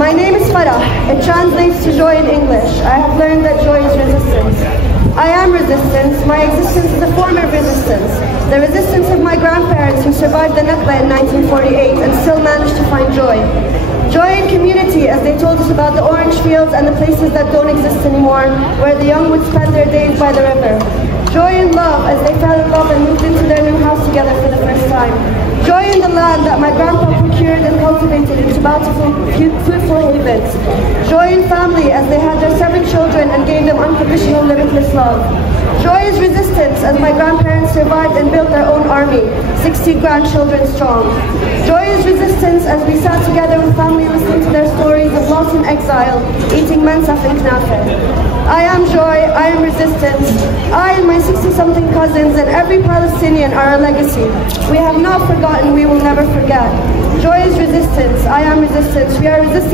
My name is Farah. It translates to joy in English. I have learned that joy is resistance. I am resistance. My existence is a form of resistance. The resistance of my grandparents who survived the Nakba in 1948 and still managed to find joy. Joy in community, as they told us about the orange fields and the places that don't exist anymore, where the young would spend their days by the river. Joy in love, as they fell in love and moved into their new house together for the first time. Joy in the land that my grandpa procured and cultivated into bountiful, fruitful havens. Joy in family, as they had their 7 children and gave them unconditional, limitless love. Joy is resistance, as my grandparents survived and built their own army, 60 grandchildren strong. Joy is resistance, as we sat together with family listening to their stories of loss and exile, eating mensaf and knafe. I am joy, I am resistance. I and my 60-something cousins and every Palestinian are a legacy. We have not forgotten, we will never forget. Joy is resistance, I am resistance. We are resistance.